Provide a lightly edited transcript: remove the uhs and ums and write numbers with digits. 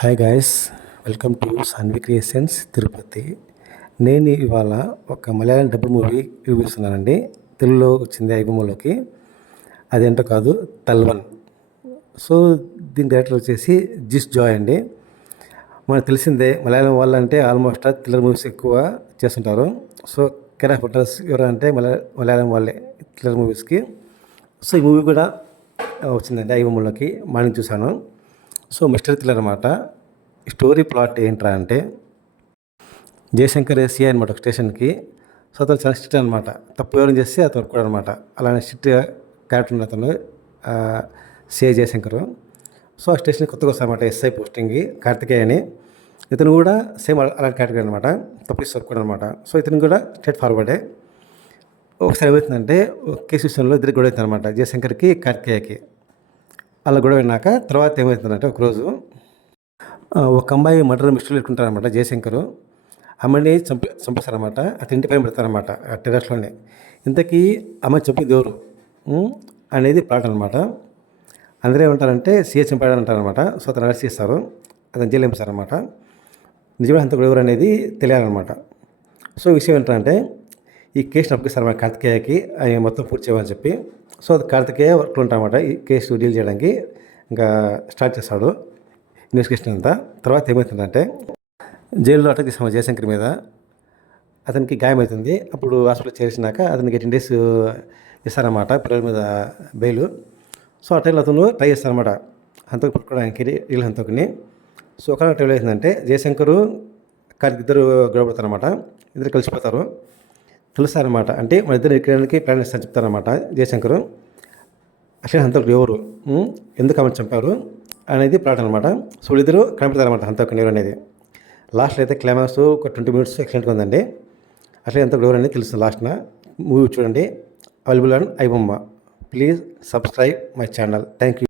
Hi guys, welcome to Sanvi Creations Tirupati. నేను ఇవాళ ఒక మలయాళం డబ్బు మూవీ రివ్యూ ఇస్తున్నానండి. తెలుగులో వచ్చింది ఐబొమ్మలోకి. అదేంటో కాదు, తల్వన్. సో దీని డైరెక్టర్ వచ్చేసి జిస్ జాయ్ అండి. మనకు తెలిసిందే, మలయాళం వాళ్ళంటే ఆల్మోస్ట్ థ్రిల్లర్ మూవీస్ ఎక్కువ చేస్తుంటారు. సో కేర్ ఆఫ్ అడ్రస్ ఎవరంటే మలయాళం వాళ్ళే థ్రిల్లర్ మూవీస్కి. సో ఈ మూవీ కూడా వచ్చిందండి ఐబొమ్మలోకి. మార్నింగ్ చూశాను. సో మిస్టరీ థ్రిల్లర్ అనమాట. స్టోరీ ప్లాట్ ఏంట్రా అంటే, జయశంకర్ ఎస్సీఐ అనమాట ఒక స్టేషన్కి. సో అతను చాలా స్ట్రిక్ట్ అనమాట. తప్పు ఎవరైనా చేస్తే అతను కూడా అనమాట. అలానే స్ట్రిక్ట్ క్యారెక్టర్ ఉన్న అతను సిఐ జయశంకర్. సో ఆ స్టేషన్కి కొత్తగా వస్తారన్నమాట ఎస్ఐ పోస్టింగ్కి, కార్తికేయ అని. ఇతను కూడా సేమ్ అలాంటి కేటగిరీ అనమాట, తప్పు కూడా అనమాట. సో ఇతను కూడా స్ట్రైట్ ఫార్వర్డే. ఒకసారి ఏమవుతుందంటే, కేసు విషయంలో ఇద్దరు గొడవ అవుతుంది అనమాట, జయశంకర్కి కార్తికేయకి. అలా గొడవ అయినాక తర్వాత ఏమవుతుందంటే, ఒకరోజు ఒక అమ్మాయి మర్డర్ మిస్టరీలు పెట్టుకుంటారనమాట జయశంకర్. అమ్మాయిని చంపేస్తారనమాట. అతని ఇంటి పైన పెడతారనమాట టెర్రస్లోనే. ఇంతకీ అమ్మాయి చంపింది ఎవరు అనేది ప్లాట్ అనమాట. అందరూ ఏమంటారంటే సీఏ చంపాడని అంటారనమాట. సో అతను అరెస్ట్ చేస్తారు, అతను జైలు పంపిస్తారనమాట. నిజమే అంత ఎవరు అనేది తెలియాలన్నమాట. సో విషయం ఏంటంటే, ఈ కేసుని అప్పగిస్తారన్నమాట కార్తికేయకి, ఆయన మొత్తం పూర్తి చేయమని చెప్పి. సో అది కార్తికేయ వర్క్లో ఉంటామన్నమాట ఈ కేసు డీల్ చేయడానికి. ఇంకా స్టార్ట్ చేస్తాడు ఇన్వెస్టిగేషన్ అంతా. తర్వాత ఏమవుతుందంటే, జైల్లో అటాక్ చేస్తాము జయశంకర్ మీద. అతనికి గాయమవుతుంది. అప్పుడు హాస్పిటల్ చేర్చినాక అతనికి 18 days ఇస్తారన్నమాట పిల్లల మీద బెయిల్. సో ఆ టైంలో అతను ట్రై చేస్తారన్నమాట హంతకు పట్టుకోవడానికి, వీళ్ళ హంతకుని. సో ఒక టైంలో ఏంటంటే, జయశంకరు కార్తిక్ ఇద్దరు గొడవపడతారన్నమాట. ఇద్దరు కలిసిపోతారు, తెలుస్తారన్నమాట. అంటే మన ఇద్దరు ఎక్కడానికి ప్లాన్ చేస్తారని చెప్తారన్నమాట జయశంకరు. అసలు హంతకులు ఎవరు, ఎందుకు ఆమె చంపారు అనేది ప్లాట్ అనమాట. సో ఇద్దరు కనిపెడతారన్నమాట హంతకుని ఎవరు అనేది. లాస్ట్లో అయితే క్లైమాక్స్ ఒక 20 minutes ఎక్సలెంట్గా ఉందండి. అసలు హంతకుడు ఎవరు అనేది తెలుస్తుంది లాస్ట్న. మూవీ చూడండి, available on iBomma. Please subscribe my channel. Thank you.